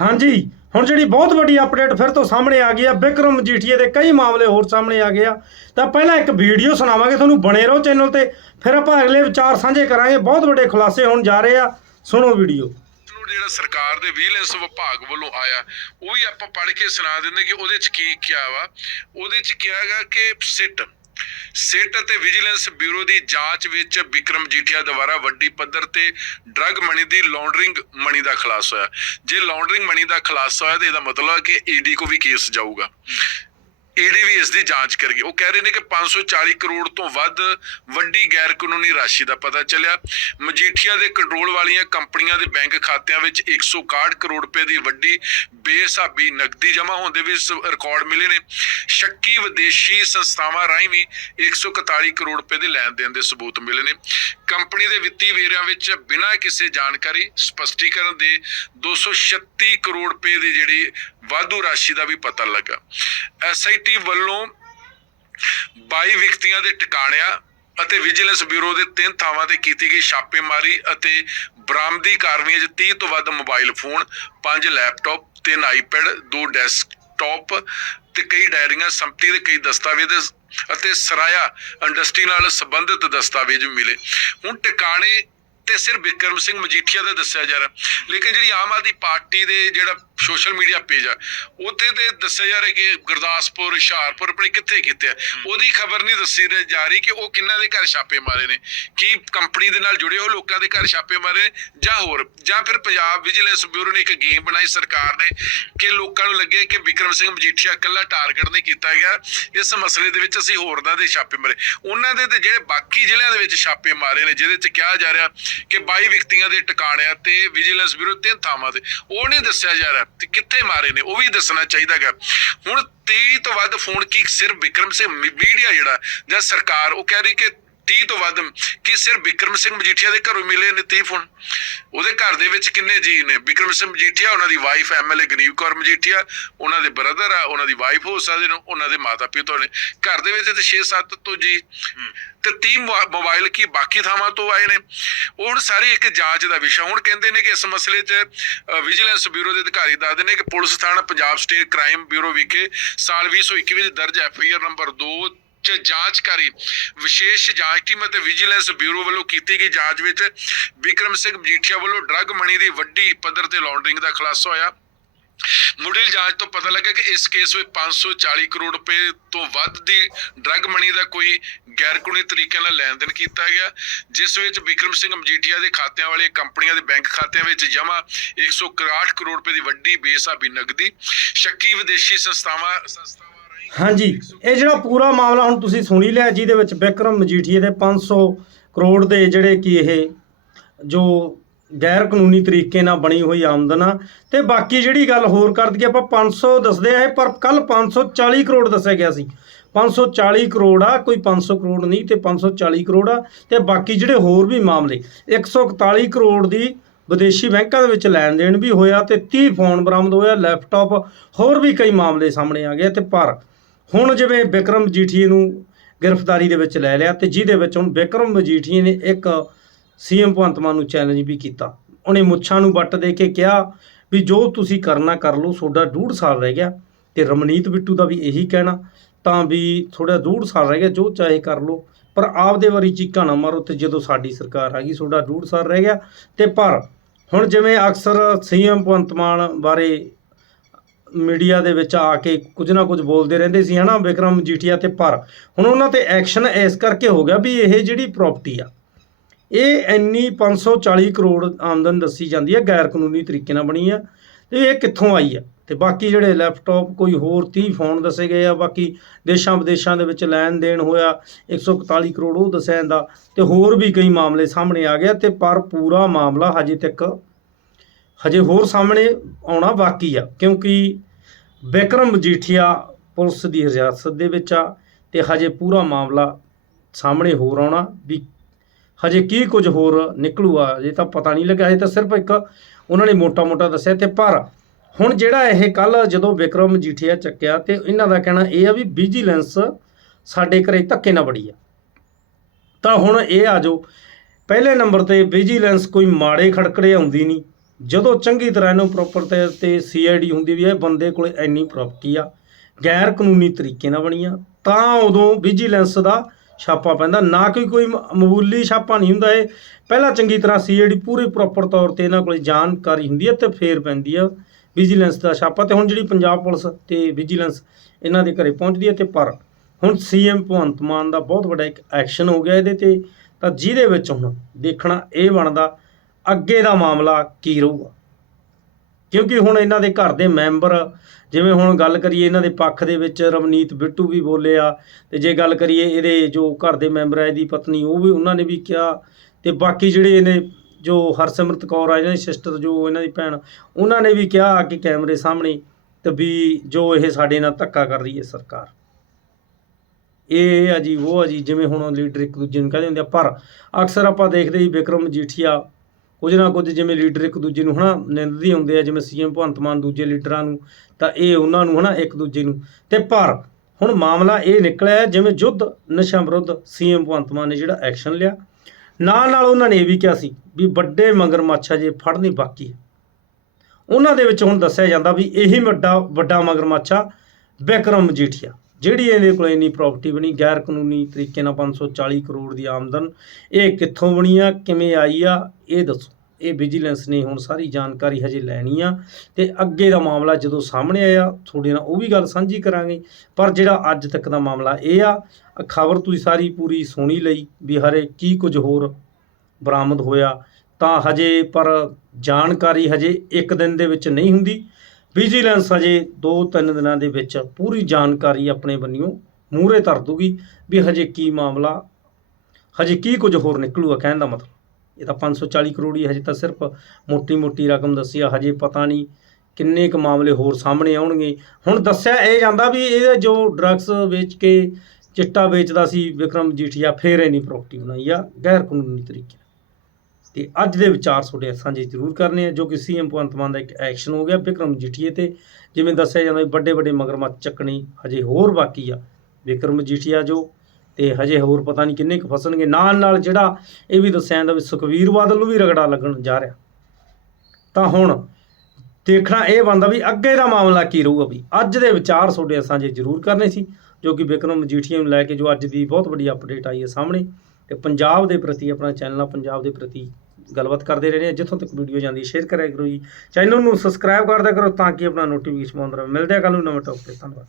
ਹਾਂਜੀ, ਹੁਣ ਜਿਹੜੀ ਬਹੁਤ ਵੱਡੀ ਅਪਡੇਟ ਫਿਰ ਤੋਂ ਸਾਹਮਣੇ ਆ ਗਈ ਆ, ਵਿਕਰਮ ਮਜੀਠੀਏ ਦੇ ਕਈ ਮਾਮਲੇ ਹੋਰ ਸਾਹਮਣੇ ਆ ਗਏ ਆ। ਤਾਂ ਪਹਿਲਾਂ ਇੱਕ ਵੀਡੀਓ ਸੁਣਾਵਾਂਗੇ ਤੁਹਾਨੂੰ ਬਣੇ ਰਹੋ ਚੈਨਲ ਤੇ, ਫਿਰ ਆਪਾਂ ਅਗਲੇ ਵਿਚਾਰ ਸਾਂਝੇ ਕਰਾਂਗੇ। ਬਹੁਤ ਵੱਡੇ ਖੁਲਾਸੇ ਹੋਣ ਜਾ ਰਹੇ ਆ। ਸੁਣੋ ਵੀਡੀਓ। ਜਿਹੜਾ ਸਰਕਾਰ ਦੇ ਵਿਜੀਲੈਂਸ ਵਿਭਾਗ ਵੱਲੋਂ ਆਇਆ, ਉਹ ਵੀ ਆਪਾਂ ਪੜ੍ਹ ਕੇ ਸੁਣਾ ਦਿੰਦੇ ਕਿ ਉਹਦੇ ਚ ਕੀ ਕਿਹਾ ਵਾ। ਉਹਦੇ ਚ ਕਿਹਾ ਕਿ ਸਿੱਟ। ਸਿੱਟ ਅਤੇ ਵਿਜੀਲੈਂਸ ਬਿਊਰੋ ਦੀ ਜਾਂਚ ਵਿੱਚ ਵਿਕਰਮ ਜੀਠੀਆ ਦੁਆਰਾ ਵੱਡੀ ਪੱਧਰ ਤੇ ਡਰੱਗ ਮਨੀ ਦੀ ਲੌਂਡਰਿੰਗ ਮਨੀ ਦਾ ਖੁਲਾਸਾ ਹੋਇਆ। ਜੇ ਲੌਂਡਰਿੰਗ ਮਨੀ ਦਾ ਖੁਲਾਸਾ ਹੋਇਆ ਤੇ ਇਹਦਾ ਮਤਲਬ ਹੈ ਕਿ ਈਡੀ ਕੋ ਵੀ ਕੇਸ ਜਾਊਗਾ। ਈਡੀ ਵੀ ਇਸ ਦੀ ਜਾਂਚ ਕਰੇਗੀ ਉਹ ਕਹਿ ਰਹੇ ਨੇ ਕਿ 540 ਕਰੋੜ ਤੋਂ ਵੱਧ ਵੱਡੀ ਗੈਰ ਕਾਨੂੰਨੀ ਰਾਸ਼ੀ ਦਾ ਪਤਾ ਚੱਲਿਆ। ਮਜੀਠੀਆ ਦੇ ਕੰਟਰੋਲ ਵਾਲੀਆਂ ਕੰਪਨੀਆਂ ਦੇ ਬੈਂਕ ਖਾਤਿਆਂ ਵਿੱਚ 161 ਕਰੋੜ ਰੁਪਏ ਦੀ ਵੱਡੀ ਬੇਸਾਬੀ ਨਕਦੀ ਜਮ੍ਹਾਂ ਹੋਣ ਦੇ ਵੀ ਸ- ਰਿਕਾਰਡ ਮਿਲੇ ਨੇ। ਸ਼ੱਕੀ ਵਿਦੇਸ਼ੀ ਸੰਸਥਾਵਾਂ ਰਾਹੀਂ ਵੀ 141 ਕਰੋੜ ਰੁਪਏ ਦੇ ਲੈਣ ਦੇਣ ਦੇ ਸਬੂਤ ਮਿਲੇ ਨੇ। ਕੰਪਨੀ ਦੇ ਵਿੱਤੀ ਵੇਰਿਆਂ ਵਿੱਚ ਬਿਨਾਂ ਕਿਸੇ ਜਾਣਕਾਰੀ, ਸਪਸ਼ਟੀਕਰਨ ਦੇ 236 ਕਰੋੜ ਰੁਪਏ ਦੀ ਜਿਹੜੀ ਵਾਧੂ ਰਾਸ਼ੀ ਦਾ ਵੀ ਪਤਾ ਲੱਗਾ। ਐਸਆਈਟੀ ਵੱਲੋਂ 22 ਵਿਅਕਤੀਆਂ ਦੇ ਟਿਕਾਣਿਆਂ ਅਤੇ ਵਿਜੀਲੈਂਸ ਬਿਊਰੋ ਦੇ ਤਿੰਨ ਥਾਵਾਂ ਤੇ ਕੀਤੀ ਗਈ ਛਾਪੇਮਾਰੀ ਅਤੇ ਬਰਾਮਦੀ ਕਾਰਵਾਈਆਂ 'ਚ 30 ਤੋਂ ਵੱਧ ਮੋਬਾਈਲ ਫੋਨ, ਪੰਜ ਲੈਪਟਾਪ, ਤਿੰਨ ਆਈਪੈਡ, ਦੋ ਡੈਸਕਟਾਪ ਤੇ ਕਈ ਡਾਇਰੀਆਂ, ਸੰਪਤੀ ਦੇ ਕਈ ਦਸਤਾਵੇਜ਼ ਅਤੇ ਸਰਾਇਆ ਇੰਡਸਟਰੀ ਨਾਲ ਸੰਬੰਧਿਤ ਦਸਤਾਵੇਜ਼ ਮਿਲੇ। ਹੁਣ ਟਿਕਾਣੇ ਤੇ ਸਿਰ ਬਿਕਰਮ ਸਿੰਘ ਮਜੀਠੀਆ ਦਾ ਦੱਸਿਆ ਜਾ ਰਿਹਾ ਲੇਕਿਨ ਜਿਹੜੀ ਆਮ ਆਦਮੀ ਪਾਰਟੀ ਦੇ ਜਿਹੜਾ ਸੋਸ਼ਲ ਮੀਡੀਆ ਪੇਜ ਆ। ਉੱਥੇ ਤੇ ਦੱਸਿਆ ਜਾ ਰਿਹਾ ਕਿ ਗੁਰਦਾਸਪੁਰ ਹੁਸ਼ਿਆਰਪੁਰ ਆਪਣੇ ਕਿੱਥੇ ਕੀਤੇ ਆ। ਉਹਦੀ ਖਬਰ ਨਹੀਂ ਦੱਸੀ ਜਾ ਰਹੀ ਕਿ ਉਹ ਕਿੰਨਾਂ ਦੇ ਘਰ ਛਾਪੇ ਮਾਰੇ ਨੇ। ਕੀ ਕੰਪਨੀ ਦੇ ਨਾਲ ਜੁੜੇ ਹੋ ਲੋਕਾਂ ਦੇ ਘਰ ਛਾਪੇ ਮਾਰੇ ਜਾਂ ਹੋਰ? ਜਾਂ ਫਿਰ ਪੰਜਾਬ ਵਿਜੀਲੈਂਸ ਬਿਊਰੋ ਨੇ ਇੱਕ ਗੇਮ ਬਣਾਈ ਸਰਕਾਰ ਨੇ ਕਿ ਲੋਕਾਂ ਨੂੰ ਲੱਗੇ ਕਿ ਵਿਕਰਮ ਸਿੰਘ ਮਜੀਠੀਆ ਇਕੱਲਾ ਟਾਰਗੇਟ ਨਹੀਂ ਕੀਤਾ ਗਿਆ। ਇਸ ਮਸਲੇ ਦੇ ਵਿੱਚ ਅਸੀਂ ਹੋਰਨਾਂ ਦੇ ਛਾਪੇ ਮਾਰੇ। ਉਹਨਾਂ ਦੇ ਤੇ ਜਿਹੜੇ ਬਾਕੀ ਜ਼ਿਲ੍ਹਿਆਂ ਦੇ ਵਿੱਚ ਛਾਪੇ ਮਾਰੇ ਨੇ ਜਿਹਦੇ ਚ ਕਿਹਾ ਜਾ ਰਿਹਾ ਕਿ 22 ਵਿਅਕਤੀਆਂ ਦੇ ਟਿਕਾਣਿਆਂ ਤੇ ਵਿਜੀਲੈਂਸ ਬਿਊਰੋ ਤਿੰਨ ਥਾਵਾਂ ਤੇ। ਉਹ ਨਹੀਂ ਦੱਸਿਆ ਜਾ ਰਿਹਾ। ਤੇ ਕਿੱਥੇ ਮਾਰੇ ਨੇ, ਉਹ ਵੀ ਦੱਸਣਾ ਚਾਹੀਦਾ ਹੈਗਾ। ਹੁਣ 30 ਤੋਂ ਵੱਧ ਫੋਨ ਕੀ ਸਿਰਫ ਵਿਕਰਮ ਸਿੰਘ ਮੀਡੀਆ ਜਿਹੜਾ, ਜਾਂ ਸਰਕਾਰ, ਉਹ ਕਹਿ ਰਹੀ ਕਿ 30 ਤੋਂ ਵੱਧ ਕੀ ਸਿਰਫ ਵਿਕਰਮ ਸਿੰਘ ਮਜੀਠੀਆ ਦੇ ਘਰੋਂ ਮਿਲੇ ਨੇ 30 ਫੋਨ ਉਹਦੇ ਘਰ ਦੇ ਵਿੱਚ ਕਿੰਨੇ ਜੀ ਨੇ? ਵਿਕਰਮ ਸਿੰਘ ਮਜੀਠੀਆ ਉਹਨਾਂ ਦੀ ਵਾਈਫ ਐਮਐਲਏ ਗਰੀਬ ਕੌਰ ਮਜੀਠੀਆ ਉਹਨਾਂ ਦੇ ਬ੍ਰਦਰ ਆ ਉਹਨਾਂ ਦੀ ਵਾਈਫ ਹੋ ਸਕਦੇ ਨੇ ਉਹਨਾਂ ਦੇ ਮਾਤਾ ਪਿਤਾ ਨੇ ਘਰ ਦੇ ਵਿੱਚ ਤੇ 6-7 ਤੋਂ ਜੀ। ਤੇ 30 ਮੋਬਾ- ਮੋਬਾਈਲ ਕੀ ਬਾਕੀ ਥਾਵਾਂ ਤੋਂ ਆਏ ਨੇ। ਉਹ ਹੁਣ ਸਾਰੀ ਇੱਕ ਜਾਂਚ ਦਾ ਵਿਸ਼ਾ ਹੁਣ ਕਹਿੰਦੇ ਨੇ ਕਿ ਇਸ ਮਸਲੇ 'ਚ ਵਿਜੀਲੈਂਸ ਬਿਊਰੋ ਦੇ ਅਧਿਕਾਰੀ ਦੱਸਦੇ ਨੇ ਕਿ ਪੁਲਿਸ ਥਾਣਾ ਪੰਜਾਬ ਸਟੇਟ ਕ੍ਰਾਈਮ ਬਿਊਰੋ ਵਿਖੇ ਸਾਲ 2021 ਵਿੱਚ ਦਰਜ ਐਫਆਈਆਰ ਨੰਬਰ 2 ਚ ਜਾਂਚਕਾਰੀ ਵਿਸ਼ੇਸ਼ ਜਾਂਚ ਟੀਮ ਅਤੇ ਵਿਜੀਲੈਂਸ ਬਿਊਰੋ ਵੱਲੋਂ ਕੀਤੀ ਗਈ ਜਾਂਚ ਵਿੱਚ ਵਿਕਰਮ ਸਿੰਘ ਮਜੀਠੀਆ ਵੱਲੋਂ ਡਰੱਗ ਮਨੀ ਦੀ ਵੱਡੀ ਪੱਧਰ ਤੇ ਲਾਂਡਰਿੰਗ ਦਾ ਖੁਲਾਸਾ ਹੋਇਆ। ਮੁੱਢਲੀ ਜਾਂਚ ਤੋਂ ਪਤਾ ਲੱਗਾ ਕਿ ਇਸ ਕੇਸ ਵਿੱਚ 540 ਕਰੋੜ ਰੁਪਏ ਤੋਂ ਵੱਧ ਦੀ ਡਰੱਗ ਮਨੀ ਦਾ ਕੋਈ ਗੈਰ ਕਾਨੂੰਨੀ ਤਰੀਕੇ ਨਾਲ ਲੈਣ ਦੇਣ ਕੀਤਾ ਗਿਆ, ਜਿਸ ਵਿੱਚ ਵਿਕਰਮ ਸਿੰਘ ਮਜੀਠੀਆ ਦੇ ਖਾਤਿਆਂ ਵਾਲੀਆਂ ਕੰਪਨੀਆਂ ਦੇ ਬੈਂਕ ਖਾਤਿਆਂ ਵਿੱਚ ਜਮ੍ਹਾਂ 161 ਕਰੋੜ ਰੁਪਏ ਦੀ ਵੱਡੀ ਬੇਸਾਬੀ ਨਗਦੀ ਸ਼ੱਕੀ ਵਿਦੇਸ਼ੀ ਸੰਸਥਾਵਾਂ ਸੰਸਥਾਵਾਂ ਹਾਂਜੀ, ਇਹ ਜਿਹੜਾ ਪੂਰਾ ਮਾਮਲਾ ਹੁਣ ਤੁਸੀਂ ਸੁਣੀ ਲਿਆ, ਜਿਹਦੇ ਵਿੱਚ ਵਿਕਰਮ ਮਜੀਠੀਏ ਦੇ 500 ਕਰੋੜ ਦੇ ਜਿਹੜੇ ਕੀ ਇਹ ਜੋ ਗੈਰ ਕਾਨੂੰਨੀ ਤਰੀਕੇ ਨਾਲ ਬਣੀ ਹੋਈ ਆਮਦਨ ਆ, ਤੇ ਬਾਕੀ ਜਿਹੜੀ ਗੱਲ ਹੋਰ ਕਰ ਦਈਏ, ਆਪਾਂ 500 ਦੱਸਦੇ ਆ ਇਹ, ਪਰ ਕੱਲ 540 ਕਰੋੜ ਦੱਸਿਆ ਗਿਆ ਸੀ। 540 ਕਰੋੜ ਆ, ਕੋਈ 500 ਕਰੋੜ ਨਹੀਂ, ਤੇ 540 ਕਰੋੜ ਆ, ਤੇ ਬਾਕੀ ਜਿਹੜੇ ਹੋਰ ਵੀ ਮਾਮਲੇ 141 ਕਰੋੜ ਦੀ ਵਿਦੇਸ਼ੀ ਬੈਂਕਾਂ ਦੇ ਵਿੱਚ ਲੈਣ ਦੇਣ ਵੀ ਹੋਇਆ, ਤੇ 30 ਫੋਨ ਬਰਾਮਦ ਹੋਇਆ, ਲੈਪਟਾਪ ਹੋਰ ਵੀ ਕਈ ਮਾਮਲੇ ਸਾਹਮਣੇ ਆ ਗਏ, ਤੇ ਪਰ ਹੁਣ ਜਿਵੇਂ ਵਿਕਰਮ ਮਜੀਠੀਏ ਨੂੰ ਗ੍ਰਿਫਤਾਰੀ ਦੇ ਵਿੱਚ ਲੈ ਲਿਆ ਤੇ ਜਿਹਦੇ ਵਿੱਚ ਹੁਣ ਵਿਕਰਮ ਮਜੀਠੀਏ ਨੇ ਇੱਕ ਸੀਐਮ ਭਗਵੰਤ ਮਾਨ ਨੂੰ ਚੈਲੰਜ ਵੀ ਕੀਤਾ। ਉਹਨੇ ਮੁੱਛਾਂ ਨੂੰ ਵੱਟ ਦੇ ਕੇ ਕਿਹਾ ਵੀ ਜੋ ਤੁਸੀਂ ਕਰਨਾ ਕਰ ਲਓ ਤੁਹਾਡਾ ਡੂਢ ਸਾਲ ਰਹਿ ਗਿਆ ਤੇ ਰਮਨੀਤ ਬਿੱਟੂ ਦਾ ਵੀ ਇਹੀ ਕਹਿਣਾ, ਤਾਂ ਵੀ ਥੋੜਾ ਡੂਢ ਸਾਲ ਰਹਿ ਗਿਆ, ਜੋ ਚਾਹੇ ਕਰ ਲਓ, ਪਰ ਆਪਦੇ ਵਾਰੀ ਚੀਕਾਂ ਨਾ ਮਾਰੋ ਤੇ ਜਦੋਂ ਸਾਡੀ ਸਰਕਾਰ ਆ ਗਈ ਤੁਹਾਡਾ ਡੂਢ ਸਾਲ ਰਹਿ ਗਿਆ ਤੇ ਪਰ ਹੁਣ ਜਿਵੇਂ ਅਕਸਰ ਸੀਐਮ ਭਗਵੰਤ ਮਾਨ ਬਾਰੇ ਮੀਡੀਆ ਦੇ ਵਿੱਚ ਆ ਕੇ ਕੁਝ ਨਾ ਕੁਝ ਬੋਲਦੇ ਰਹਿੰਦੇ ਸੀ, ਹਨਾ? ਵਿਕਰਮ ਜੀਠੀਆ ਤੇ ਪਰ। ਹੁਣ ਉਹਨਾਂ ਤੇ ਐਕਸ਼ਨ ਇਸ ਕਰਕੇ ਹੋ ਗਿਆ ਵੀ ਇਹ ਜਿਹੜੀ ਪ੍ਰਾਪਰਟੀ ਆ, ਇਹ ਇੰਨੀ 540 ਕਰੋੜ ਆਮਦਨ ਦੱਸੀ ਜਾਂਦੀ ਹੈ ਗੈਰ ਕਾਨੂੰਨੀ ਤਰੀਕੇ ਨਾਲ ਬਣੀ ਆ, ਤੇ ਇਹ ਕਿੱਥੋਂ ਆਈ ਆ? ਤੇ ਬਾਕੀ ਜਿਹੜੇ ਲੈਪਟਾਪ ਕੋਈ ਹੋਰ 30 ਫੋਨ ਦੱਸੇ ਗਏ ਆ, ਬਾਕੀ ਦੇਸ਼ਾਂ ਵਿਦੇਸ਼ਾਂ ਦੇ ਵਿੱਚ ਲੈਣ ਦੇਣ ਹੋਇਆ 141 ਕਰੋੜ ਉਹ ਦੱਸਿਆ ਜਾਂਦਾ, ਤੇ ਹੋਰ ਵੀ ਕਈ ਮਾਮਲੇ ਸਾਹਮਣੇ ਆ ਗਿਆ ਤੇ ਪਰ ਪੂਰਾ ਮਾਮਲਾ ਹਜੇ ਤੱਕ ਹਜੇ ਹੋਰ ਸਾਹਮਣੇ ਆਉਣਾ ਬਾਕੀ ਆ, ਕਿਉਂਕਿ ਵਿਕਰਮ ਮਜੀਠੀਆ ਪੁਲਿਸ ਦੀ ਹਿਰਾਸਤ ਦੇ ਵਿੱਚ ਆ ਤੇ ਹਜੇ ਪੂਰਾ ਮਾਮਲਾ ਸਾਹਮਣੇ ਹੋਰ ਆਉਣਾ ਵੀ ਹਜੇ ਕੀ ਕੁਝ ਹੋਰ ਨਿਕਲੂਗਾ ਇਹ ਤਾਂ ਪਤਾ ਨਹੀਂ ਲੱਗਿਆ ਇਹ ਤਾਂ ਸਿਰਫ ਇੱਕ ਉਹਨਾਂ ਨੇ ਮੋਟਾ-ਮੋਟਾ ਦੱਸਿਆ ਤੇ ਪਰ ਹੁਣ ਜਿਹੜਾ ਇਹ ਕੱਲ ਜਦੋਂ ਵਿਕਰਮ ਮਜੀਠੀਆ ਚੱਕਿਆ ਤੇ ਇਹਨਾਂ ਦਾ ਕਹਿਣਾ ਇਹ ਆ ਵੀ ਵਿਜੀਲੈਂਸ ਸਾਡੇ ਘਰੇ ਧੱਕੇ ਨਾਲ ਬੜੀ ਆ। ਤਾਂ ਹੁਣ ਇਹ ਆ ਜੋ ਪਹਿਲੇ ਨੰਬਰ ਤੇ ਵਿਜੀਲੈਂਸ ਕੋਈ ਮਾੜੇ ਖੜਕੜੇ ਆਉਂਦੀ ਨਹੀਂ। ਜਦੋਂ ਚੰਗੀ ਤਰ੍ਹਾਂ ਇਹਨੂੰ ਪ੍ਰੋਪਰ ਤੇ ਤੇ ਸੀਆਈਡੀ ਹੁੰਦੀ ਵੀ ਇਹ ਬੰਦੇ ਕੋਲ ਇੰਨੀ ਪ੍ਰਾਪਰਟੀ ਆ, ਗੈਰ ਕਾਨੂੰਨੀ ਤਰੀਕੇ ਨਾਲ ਬਣੀਆਂ ਤਾਂ ਉਦੋਂ ਵਿਜੀਲੈਂਸ ਦਾ ਛਾਪਾ ਪੈਂਦਾ। ਨਾ ਕਿ ਕੋਈ ਮ- ਮਾਮੂਲੀ ਛਾਪਾ ਨਹੀਂ ਹੁੰਦਾ ਇਹ। ਪਹਿਲਾਂ ਚੰਗੀ ਤਰ੍ਹਾਂ ਸੀਆਈਡੀ ਪੂਰੀ ਪ੍ਰੋਪਰ ਤੌਰ ਤੇ ਇਹਨਾਂ ਕੋਲ ਜਾਣਕਾਰੀ ਹੁੰਦੀ ਹੈ ਤੇ ਫੇਰ ਪੈਂਦੀ ਆ ਵਿਜੀਲੈਂਸ ਦਾ ਛਾਪਾ। ਤੇ ਹੁਣ ਜਿਹੜੀ ਪੰਜਾਬ ਪੁਲਿਸ ਤੇ ਵਿਜੀਲੈਂਸ ਇਹਨਾਂ ਦੇ ਘਰੇ ਪਹੁੰਚਦੀ ਹੈ ਤੇ ਪਰ ਹੁਣ ਸੀਐਮ ਭਗਵੰਤ ਮਾਨ ਦਾ ਬਹੁਤ ਵੱਡਾ ਇੱਕ ਐਕਸ਼ਨ ਹੋ ਗਿਆ ਇਹਦੇ ਤੇ। ਤਾਂ ਜਿਹਦੇ ਵਿੱਚ ਹੁਣ ਦੇਖਣਾ ਇਹ ਬਣਦਾ ਅੱਗੇ ਦਾ ਮਾਮਲਾ ਕੀ ਰਹੂਗਾ? ਕਿਉਂਕਿ ਹੁਣ ਇਹਨਾਂ ਦੇ ਘਰ ਦੇ ਮੈਂਬਰ, ਜਿਵੇਂ ਹੁਣ ਗੱਲ ਕਰੀਏ ਇਹਨਾਂ ਦੇ ਪੱਖ ਦੇ ਵਿੱਚ ਰਵਨੀਤ ਬਿੱਟੂ ਵੀ ਬੋਲੇ ਆ, ਤੇ ਜੇ ਗੱਲ ਕਰੀਏ ਇਹਦੇ ਜੋ ਘਰ ਦੇ ਮੈਂਬਰ ਹੈ ਇਹਦੀ ਪਤਨੀ, ਉਹ ਵੀ ਉਹਨਾਂ ਨੇ ਵੀ ਕਿਹਾ, ਤੇ ਬਾਕੀ ਜਿਹੜੇ ਇਹਨੇ ਜੋ ਹਰਸਿਮਰਤ ਕੌਰ ਆ ਇਹਨਾਂ ਦੀ ਸਿਸਟਰ ਜੋ ਇਹਨਾਂ ਦੀ ਭੈਣ, ਉਹਨਾਂ ਨੇ ਵੀ ਕਿਹਾ ਕਿ ਕੈਮਰੇ ਸਾਹਮਣੇ ਤੇ ਵੀ ਜੋ ਇਹ ਸਾਡੇ ਨਾਲ ਧੱਕਾ ਕਰ ਰਹੀ ਹੈ ਸਰਕਾਰ। ਇਹ ਆ ਜੀ, ਉਹ ਆ ਜੀ, ਜਿਵੇਂ ਹੁਣ ਲੀਡਰ ਇੱਕ ਦੂਜੇ ਨੂੰ ਕਹਿੰਦੇ ਹੁੰਦੇ ਆ, ਪਰ ਅਕਸਰ ਆਪਾਂ ਦੇਖਦੇ ਹੀ ਵਿਕਰਮ ਮਜੀਠੀਆ ਕੁਝ ਨਾ ਕੁਝ ਜਿਵੇਂ ਲੀਡਰ ਇੱਕ ਦੂਜੇ ਨੂੰ ਹਨਾ ਨਿੰਦਦੇ ਹੁੰਦੇ ਆ, ਜਿਵੇਂ ਸੀਐਮ ਭਗਵੰਤ ਮਾਨ ਦੂਜੇ ਲੀਡਰਾਂ ਨੂੰ, ਤਾਂ ਇਹ ਉਹਨਾਂ ਨੂੰ ਹਨਾ ਇੱਕ ਦੂਜੇ ਨੂੰ। ਤੇ ਪਰ ਹੁਣ ਮਾਮਲਾ ਇਹ ਨਿਕਲਿਆ ਜਿਵੇਂ ਯੁੱਧ ਨਸ਼ਾ ਵਿਰੁੱਧ ਸੀਐਮ ਭਗਵੰਤ ਮਾਨ ਨੇ ਜਿਹੜਾ ਐਕਸ਼ਨ ਲਿਆ। ਨਾਲ ਨਾਲ ਉਹਨਾਂ ਨੇ ਇਹ ਵੀ ਕਿਹਾ ਸੀ ਵੀ ਵੱਡੇ ਮਗਰਮੱਛ ਜੇ ਫੜਨੀ ਬਾਕੀ ਹੈ। ਉਹਨਾਂ ਦੇ ਵਿੱਚ ਹੁਣ ਦੱਸਿਆ ਜਾਂਦਾ ਵੀ ਇਹੀ ਵੱਡਾ ਵੱਡਾ ਮਗਰਮੱਛ ਬਿਕਰਮ ਮਜੀਠੀਆ ਜਿਹੜੀ ਇਹਦੇ ਕੋਲ ਇੰਨੀ ਪ੍ਰਾਪਰਟੀ ਬਣੀ, ਗੈਰ ਕਾਨੂੰਨੀ ਤਰੀਕੇ ਨਾਲ 540 ਕਰੋੜ ਦੀ ਆਮਦਨ, ਇਹ ਕਿੱਥੋਂ ਬਣੀ ਆ, ਕਿਵੇਂ ਆਈ ਆ, ਇਹ ਦੱਸੋ। ਇਹ ਵਿਜੀਲੈਂਸ ਨੇ ਹੁਣ ਸਾਰੀ ਜਾਣਕਾਰੀ ਹਜੇ ਲੈਣੀ ਆ ਤੇ ਅੱਗੇ ਦਾ ਮਾਮਲਾ ਜਦੋਂ ਸਾਹਮਣੇ ਆਇਆ, ਤੁਹਾਡੇ ਨਾਲ ਉਹ ਵੀ ਗੱਲ ਸਾਂਝੀ ਕਰਾਂਗੇ। ਪਰ ਜਿਹੜਾ ਅੱਜ ਤੱਕ ਦਾ ਮਾਮਲਾ ਇਹ ਆ, ਖਬਰ ਤੁਸੀਂ ਸਾਰੀ ਪੂਰੀ ਸੁਣੀ ਲਈ ਵੀ ਹਰੇ ਕੀ ਕੁਝ ਹੋਰ ਬਰਾਮਦ ਹੋਇਆ ਤਾਂ ਹਜੇ ਪਰ ਜਾਣਕਾਰੀ ਹਜੇ ਇੱਕ ਦਿਨ ਦੇ ਵਿੱਚ ਨਹੀਂ ਹੁੰਦੀ। ਵਿਜੀਲੈਂਸ ਹਜੇ 2-3 ਦਿਨਾਂ ਦੇ ਵਿੱਚ ਪੂਰੀ ਜਾਣਕਾਰੀ ਆਪਣੇ ਬੰਨਿਓ ਮੂਹਰੇ ਧਰ ਦੂਗੀ ਵੀ ਹਜੇ ਕੀ ਮਾਮਲਾ, ਹਜੇ ਕੀ ਕੁਝ ਹੋਰ ਨਿਕਲੂਗਾ ਕਹਿਣ ਦਾ ਮਤਲਬ। ਇਹ ਤਾਂ 540 ਕਰੋੜ ਹੀ ਹਜੇ ਤਾਂ ਸਿਰਫ ਮੋਟੀ-ਮੋਟੀ ਰਕਮ ਦੱਸੀ ਆ, ਹਜੇ ਪਤਾ ਨਹੀਂ ਕਿੰਨੇ ਕੁ ਮਾਮਲੇ ਹੋਰ ਸਾਹਮਣੇ ਆਉਣਗੇ। ਹੁਣ ਦੱਸਿਆ ਇਹ ਜਾਂਦਾ ਵੀ ਇਹ ਜੋ ਡਰੱਗਸ ਵੇਚ ਕੇ ਚਿੱਟਾ ਵੇਚਦਾ ਸੀ ਵਿਕਰਮ ਜੀਠੀਆ, ਫੇਰ ਨਹੀਂ ਪ੍ਰਾਪਰਟੀ ਬਣਾਈ ਆ ਗੈਰ ਕਾਨੂੰਨੀ ਤਰੀਕੇ ਤੇ ਅੱਜ ਦੇ ਵਿਚਾਰ ਤੁਹਾਡੇ ਸਾਂਝੇ ਜ਼ਰੂਰ ਕਰਨੇ ਆ, ਜੋ ਕਿ ਸੀਐਮ ਭਗਵੰਤ ਮਾਨ ਦਾ ਇੱਕ ਐਕਸ਼ਨ ਹੋ ਗਿਆ ਵਿਕਰਮ ਜੀਠੀਏ ਤੇ, ਜਿਵੇਂ ਦੱਸਿਆ ਜਾਂਦਾ ਵੀ ਵੱਡੇ ਵੱਡੇ ਮਗਰਮੱਛ ਚੱਕਣੀ ਹਜੇ ਹੋਰ ਬਾਕੀ ਆ। ਵਿਕਰਮ ਜੀਠੀਆ ਜੋ, ਤੇ ਹਜੇ ਹੋਰ ਪਤਾ ਨਹੀਂ ਕਿੰਨੇ ਕੁ ਫਸਣਗੇ। ਨਾਲ ਨਾਲ ਜਿਹੜਾ ਇਹ ਵੀ ਦੱਸਿਆ ਜਾਂਦਾ ਵੀ ਸੁਖਵੀਰ ਬਾਦਲ ਨੂੰ ਵੀ ਰਗੜਾ ਲੱਗਣ ਜਾ ਰਿਹਾ। ਤਾਂ ਹੁਣ ਦੇਖਣਾ ਇਹ ਬੰਦਾ ਵੀ ਅੱਗੇ ਦਾ ਮਾਮਲਾ ਕੀ ਰਹੂਗਾ ਵੀ। ਅੱਜ ਦੇ ਵਿਚਾਰ ਤੁਹਾਡੇ ਸਾਂਝੇ ਜ਼ਰੂਰ ਕਰਨੇ ਸੀ, ਜੋ ਕਿ ਵਿਕਰਮ ਮਜੀਠੀਆ ਨੂੰ ਲੈ ਕੇ ਜੋ ਅੱਜ ਦੀ ਬਹੁਤ ਵੱਡੀ ਅਪਡੇਟ ਆਈ ਹੈ ਸਾਹਮਣੇ। ਤੇ ਪੰਜਾਬ ਦੇ ਪ੍ਰਤੀ, ਆਪਣਾ ਚੈਨਲ ਆ ਪੰਜਾਬ ਦੇ ਪ੍ਰਤੀ ਗੱਲਬਾਤ ਕਰਦੇ ਰਹਿੰਦੇ ਹਾਂ। ਜਿੱਥੋਂ ਤੱਕ ਵੀਡੀਓ ਜਾਂਦੀ ਸ਼ੇਅਰ ਕਰਿਆ ਕਰੋ ਜੀ। ਚੈਨਲ ਨੂੰ ਸਬਸਕ੍ਰਾਈਬ ਕਰਦਿਆ ਕਰੋ ਤਾਂ ਕਿ ਆਪਣਾ ਨੋਟੀਫਿਕੇਸ਼ਨ ਆਉਂਦਾ ਰਹੇ। ਮਿਲਦੇ ਆ ਕੱਲ ਨੂੰ ਨਵੇਂ ਟੌਪਿਕ ਤੇ। ਧੰਨਵਾਦ।